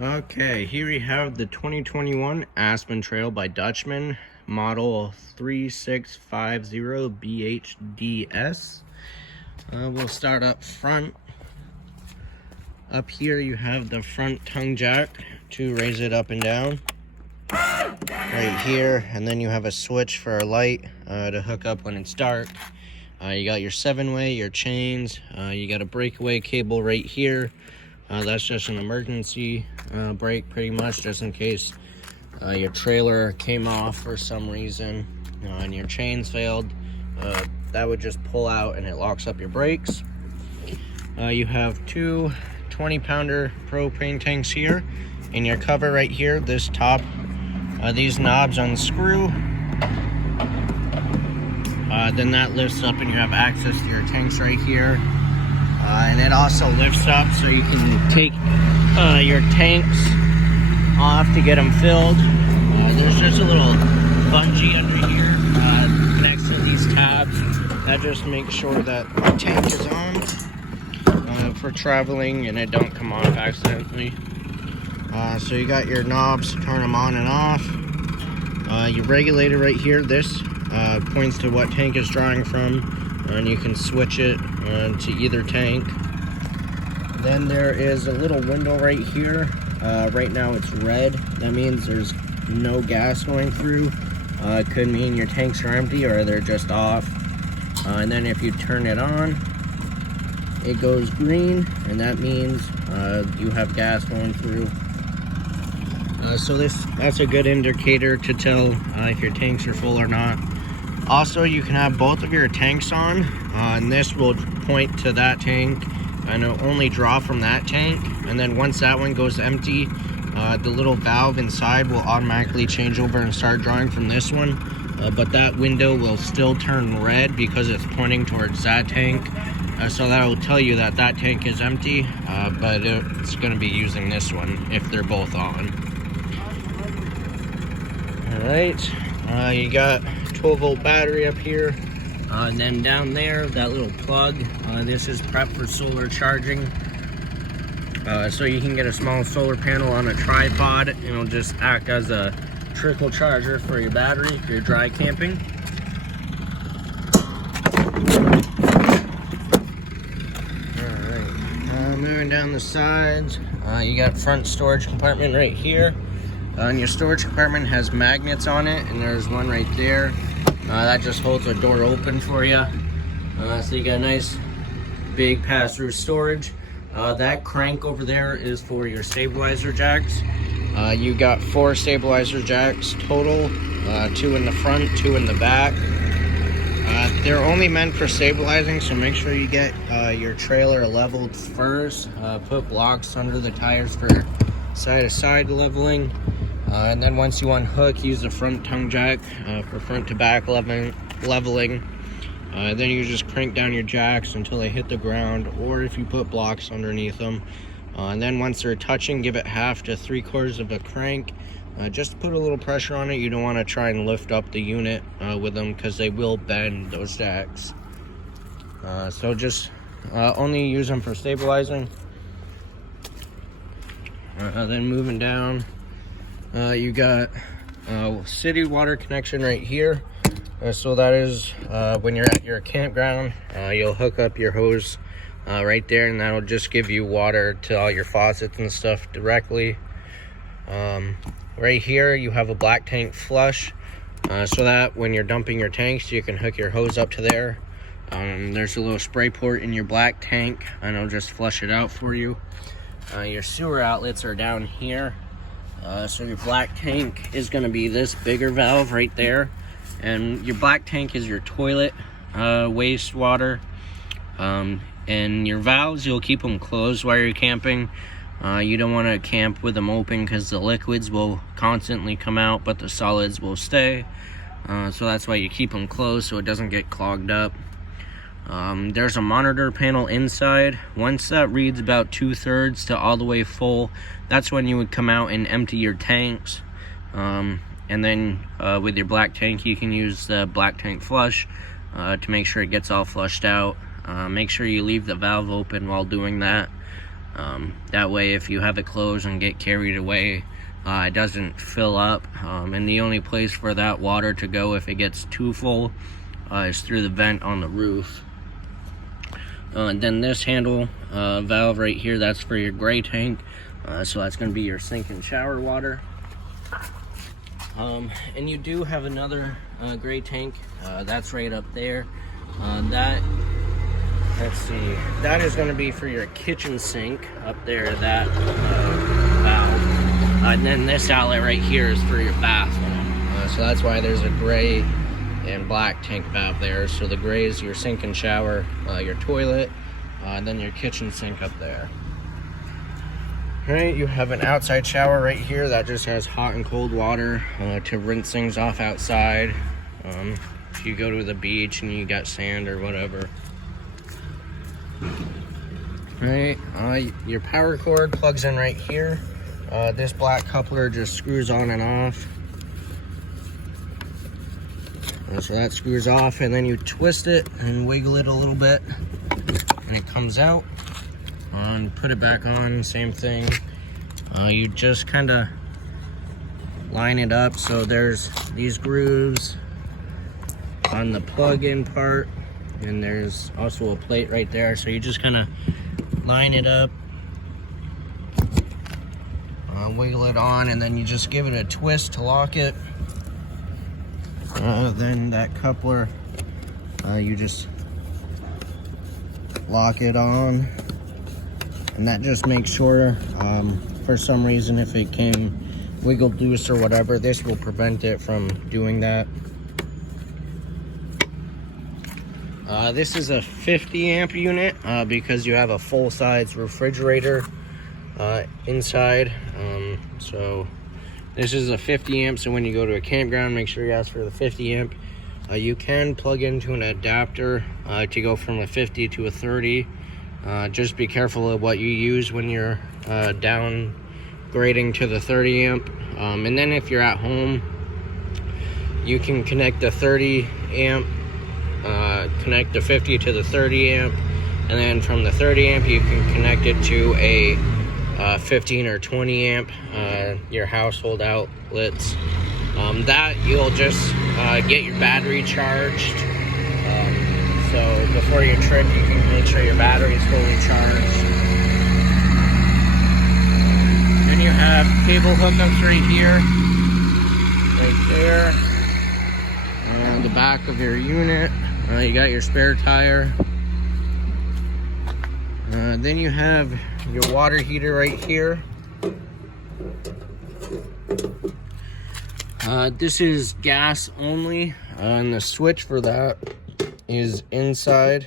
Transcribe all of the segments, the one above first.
Okay, here we have the 2021 Aspen Trail by Dutchman, model 3650BHDS. We'll start up front. Up here you have the front tongue jack to raise it up and down. Right here, and then you have a switch for a light to hook up when it's dark. You got your 7-way, your chains, you got a breakaway cable right here. That's just an emergency brake pretty much, just in case your trailer came off for some reason and your chains failed. That would just pull out and it locks up your brakes. You have two 20-pounder propane tanks here. In your cover right here, this top, these knobs unscrew. Then that lifts up and you have access to your tanks right here. And it also lifts up so you can take your tanks off to get them filled. There's just a little bungee under here next to these tabs. That just makes sure that my tank is on for traveling and it don't come off accidentally. So you got your knobs to turn them on and off. Your regulator right here, this points to what tank is drawing from, and you can switch it to either tank. Then there is a little window right here. Right now it's red. That means there's no gas going through. It could mean your tanks are empty or they're just off. And then if you turn it on, it goes green, and that means you have gas going through. So that's a good indicator to tell if your tanks are full or not. Also, you can have both of your tanks on, and this will point to that tank, and it'll only draw from that tank. And then once that one goes empty, the little valve inside will automatically change over and start drawing from this one. But that window will still turn red because it's pointing towards that tank. So that will tell you that that tank is empty, but it's going to be using this one if they're both on. Alright, you got 12-volt battery up here, and then down there, that little plug, this is prepped for solar charging. So you can get a small solar panel on a tripod, and it'll just act as a trickle charger for your battery if you're dry camping. Alright, moving down the sides, you got front storage compartment right here. And your storage compartment has magnets on it, and there's one right there. That just holds a door open for you. So you got a nice big pass-through storage. That crank over there is for your stabilizer jacks. You got 4 stabilizer jacks total, 2 in the front, 2 in the back. They're only meant for stabilizing, so make sure you get your trailer leveled first. Put blocks under the tires for side-to-side leveling. And then once you unhook, use the front tongue jack for front to back leveling. Then you just crank down your jacks until they hit the ground, or if you put blocks underneath them. And then once they're touching, give it 1/2 to 3/4 of a crank. Just to put a little pressure on it. You don't want to try and lift up the unit with them because they will bend those jacks. So just only use them for stabilizing. Then moving down. You got city water connection right here. So that is when you're at your campground, you'll hook up your hose right there, and that'll just give you water to all your faucets and stuff directly. Right here you have a black tank flush, so that when you're dumping your tanks, you can hook your hose up to there. There's a little spray port in your black tank, and it'll just flush it out for you. Your sewer outlets are down here. So your black tank is going to be this bigger valve right there, and your black tank is your toilet wastewater, and your valves, you'll keep them closed while you're camping. You don't want to camp with them open because the liquids will constantly come out but the solids will stay, so that's why you keep them closed so it doesn't get clogged up. There's a monitor panel inside. Once that reads about 2/3 to all the way full, that's when you would come out and empty your tanks. And then with your black tank, you can use the black tank flush to make sure it gets all flushed out. Make sure you leave the valve open while doing that. That way, if you have it closed and get carried away, it doesn't fill up. And the only place for that water to go if it gets too full is through the vent on the roof. And then this handle valve right here, that's for your gray tank. So that's going to be your sink and shower water. And you do have another gray tank. That's right up there. Let's see, that is going to be for your kitchen sink up there, that valve. And then this outlet right here is for your bathroom. So that's why there's a gray and black tank valve there. So the gray is your sink and shower, your toilet, and then your kitchen sink up there. All right, you have an outside shower right here that just has hot and cold water to rinse things off outside. If you go to the beach and you got sand or whatever. Right, your power cord plugs in right here. This black coupler just screws on and off. So that screws off, and then you twist it and wiggle it a little bit, and it comes out. And put it back on, same thing. You just kind of line it up. So there's these grooves on the plug-in part, and there's also a plate right there. So you just kind of line it up, wiggle it on, and then you just give it a twist to lock it. Then that coupler, you just lock it on, and that just makes sure, for some reason, if it came wiggled loose or whatever, this will prevent it from doing that. This is a 50 amp unit because you have a full-size refrigerator inside. So this is a 50 amp, so when you go to a campground, make sure you ask for the 50 amp. You can plug into an adapter to go from a 50 to a 30. Just be careful of what you use when you're downgrading to the 30 amp. And then if you're at home, you can connect the 30 amp, connect the 50 to the 30 amp, and then from the 30 amp you can connect it to a 15 or 20 amp, your household outlets. That you'll just get your battery charged. So before your trip, you can make sure your battery is fully charged. Then you have cable hookups right here, right there, and the back of your unit. You got your spare tire. Then you have your water heater right here. This is gas only, and the switch for that is inside.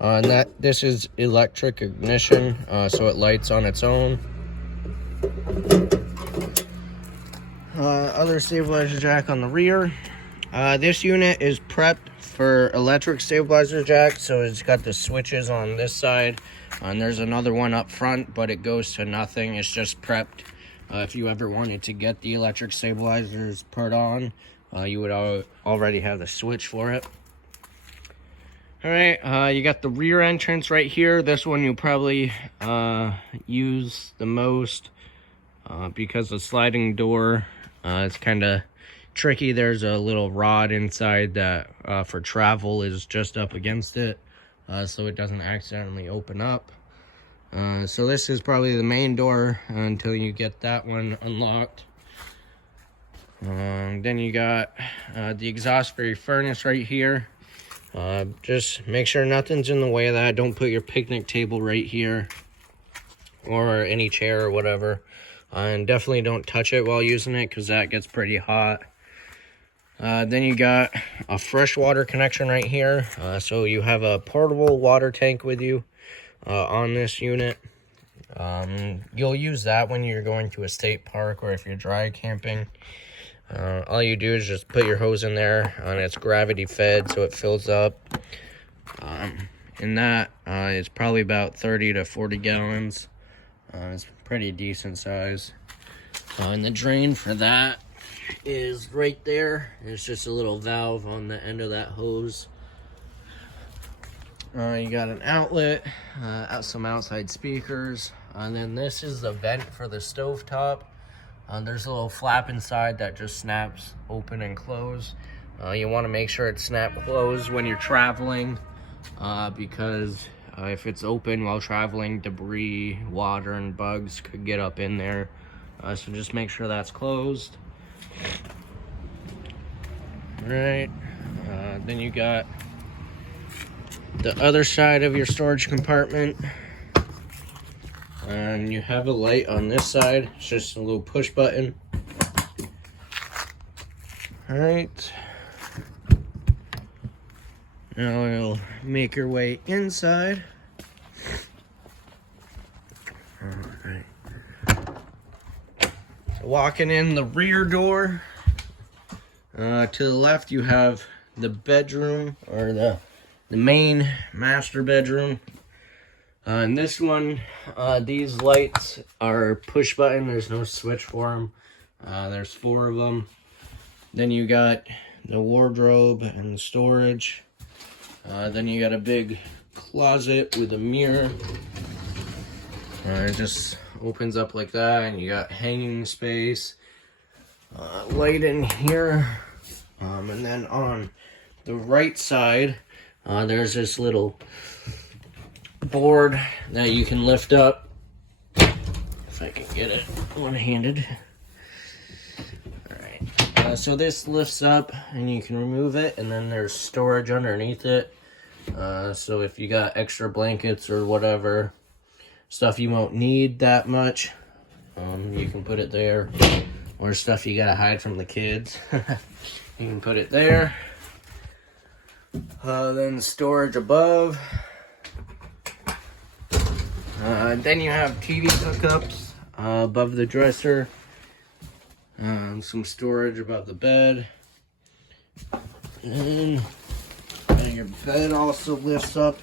And this is electric ignition, so it lights on its own. Other stabilizer jack on the rear. This unit is prepped for electric stabilizer jack, so it's got the switches on this side, and there's another one up front, but it goes to nothing. It's just prepped. If you ever wanted to get the electric stabilizers put on, you would already have the switch for it. All right, you got the rear entrance right here. This one you'll probably use the most because the sliding door is kind of tricky. There's a little rod inside that for travel is just up against it, so it doesn't accidentally open up. So this is probably the main door until you get that one unlocked. Then you got the exhaust for your furnace right here. Just make sure nothing's in the way of that. Don't put your picnic table right here or any chair or whatever. And definitely don't touch it while using it because that gets pretty hot. Then you got a freshwater connection right here. So you have a portable water tank with you on this unit. You'll use that when you're going to a state park or if you're dry camping. All you do is just put your hose in there, and it's gravity fed, so it fills up. And that is probably about 30 to 40 gallons. It's pretty decent size. And the drain for that is right there. It's just a little valve on the end of that hose. You got an outlet, some outside speakers, And then this is the vent for the stovetop. There's a little flap inside that just snaps open and close. You want to make sure it's snap closed when you're traveling, because if it's open while traveling, debris, water, and bugs could get up in there. So just make sure that's closed. All right. Then you got the other side of your storage compartment. And you have a light on this side. It's just a little push button. All right. Now we'll make your way inside. All right. So walking in the rear door, to the left you have the bedroom, or the main master bedroom. In this one, these lights are push button. There's no switch for them. There's 4 of them. Then you got the wardrobe and the storage. Then you got a big closet with a mirror. It just opens up like that, and you got hanging space. Light in here. And then on the right side, there's this little board that you can lift up, if I can get it one-handed. Alright, so this lifts up and you can remove it, and then there's storage underneath it. So if you got extra blankets or whatever, stuff you won't need that much, you can put it there. Or stuff you gotta hide from the kids, you can put it there. Then storage above. Then you have TV hookups above the dresser. Some storage above the bed. And your bed also lifts up.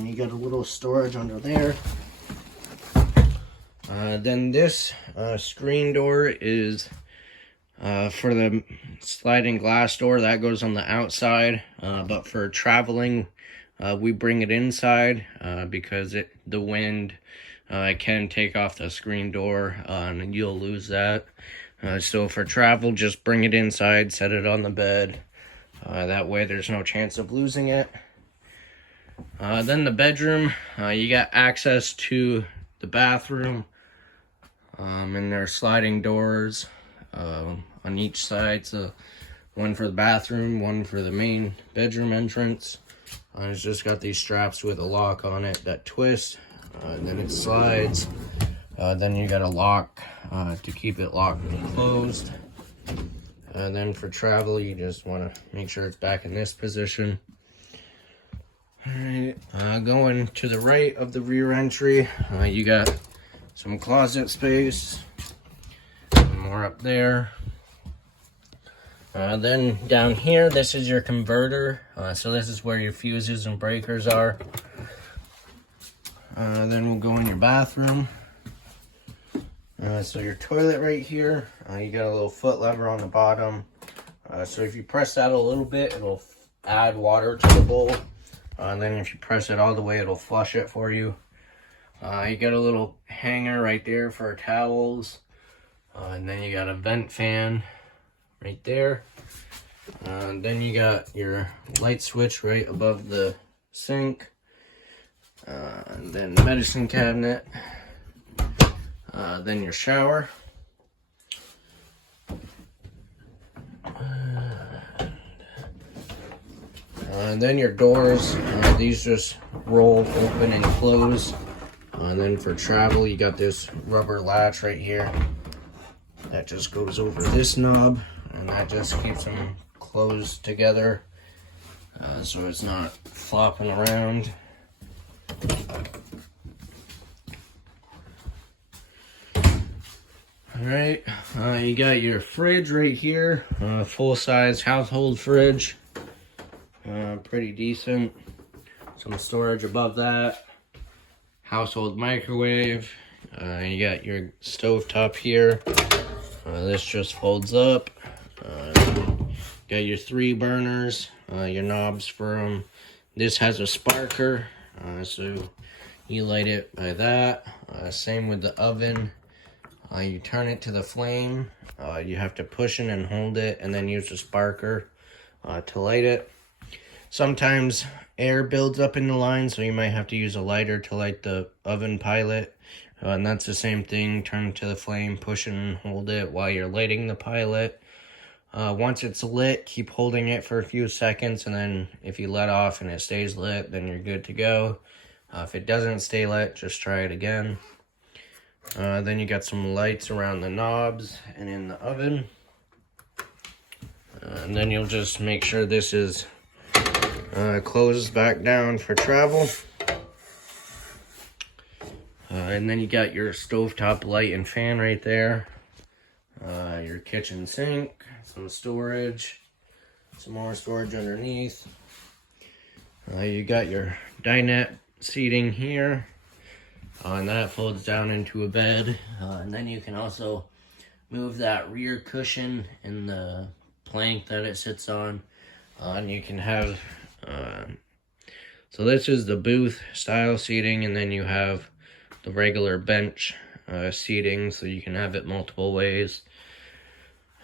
You got a little storage under there. Then this screen door is for the sliding glass door. That goes on the outside. But for traveling, we bring it inside because the wind can take off the screen door, and you'll lose that. So for travel, just bring it inside, set it on the bed. That way there's no chance of losing it. Then the bedroom, you got access to the bathroom, and there are sliding doors on each side. So one for the bathroom, one for the main bedroom entrance. It's just got these straps with a lock on it that twist, then it slides. Then you got a lock to keep it locked and closed. And then for travel, you just want to make sure it's back in this position. Alright, going to the right of the rear entry, you got some closet space, more up there. Then down here, this is your converter. So this is where your fuses and breakers are. Then we'll go in your bathroom. So your toilet right here, you got a little foot lever on the bottom. So if you press that a little bit, it'll add water to the bowl. And then if you press it all the way, it'll flush it for you. You got a little hanger right there for towels. And then you got a vent fan right there. Then you got your light switch right above the sink. And then the medicine cabinet. Then your shower. And then your doors, these just roll open and close. And then for travel, you got this rubber latch right here that just goes over this knob, and that just keeps them closed together, so it's not flopping around. Alright, you got your fridge right here, full-size household fridge, pretty decent. Some storage above that, household microwave. You got your stovetop here. This just folds up. Got your 3 burners, your knobs for them. This has a sparker, so You light it by that. Same with the oven. You turn it to the flame. You have to push it and hold it, and then use the sparker to light it. Sometimes air builds up in the line, so you might have to use a lighter to light the oven pilot. And that's the same thing. Turn it to the flame, push it and hold it while you're lighting the pilot. Once it's lit, keep holding it for a few seconds, and then if you let off and it stays lit, then you're good to go. If it doesn't stay lit, just try it again. Then you got some lights around the knobs and in the oven. And then you'll just make sure this is closes back down for travel. And then you got your stovetop light and fan right there. Your kitchen sink, some storage, some more storage underneath. You got your dinette seating here. And that folds down into a bed. And then you can also move that rear cushion and the plank that it sits on. And you can have, so this is the booth style seating, and then you have the regular bench seating, so you can have it multiple ways.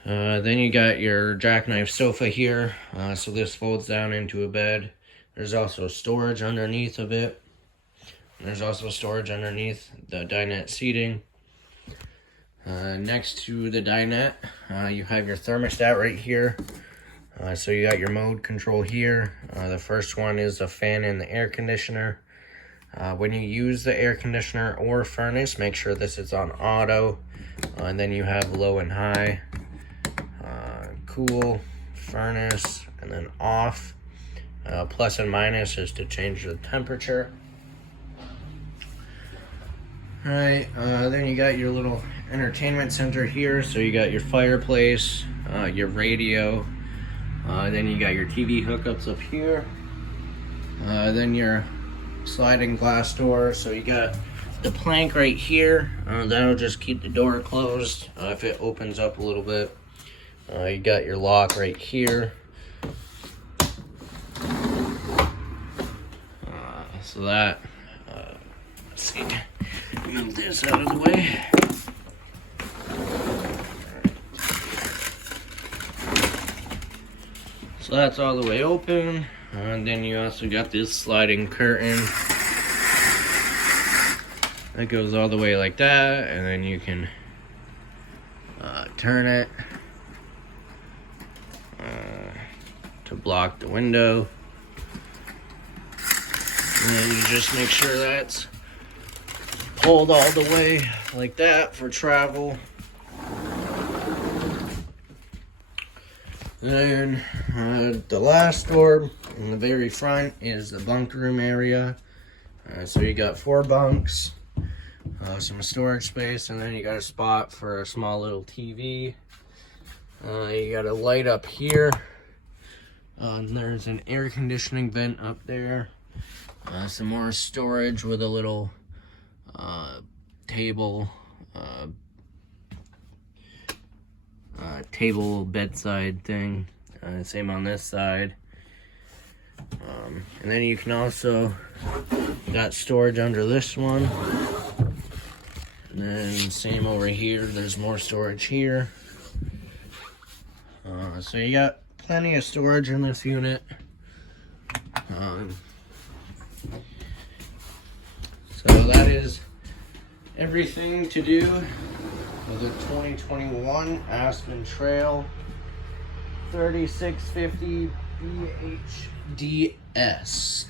Then you got your jackknife sofa here. So this folds down into a bed. There's also storage underneath of it. There's also storage underneath the dinette seating. Next to the dinette, you have your thermostat right here. So you got your mode control here. The first one is the fan and the air conditioner. When you use the air conditioner or furnace, make sure this is on auto. And then you have low and high, cool, furnace, and then off. Plus and minus is to change the temperature. Alright, then you got your little entertainment center here. So you got your fireplace, your radio, then you got your TV hookups up here. Then your sliding glass door. So you got the plank right here. That'll just keep the door closed if it opens up a little bit. You got your lock right here. So that, let's see. Move this out of the way. So that's all the way open. And then you also got this sliding curtain that goes all the way like that, and then you can turn it to block the window. And then you just make sure that's pulled all the way like that for travel. Then the last door in the very front is the bunk room area. So you got 4 bunks, some storage space, and then you got a spot for a small little TV. You got a light up here. And there's an air conditioning vent up there. Some more storage with a little table bedside thing. Same on this side. And then you can also got storage under this one. And then same over here. There's more storage here. So you got plenty of storage in this unit. So that is everything to do with the 2021 Aspen Trail 3650 BHDS.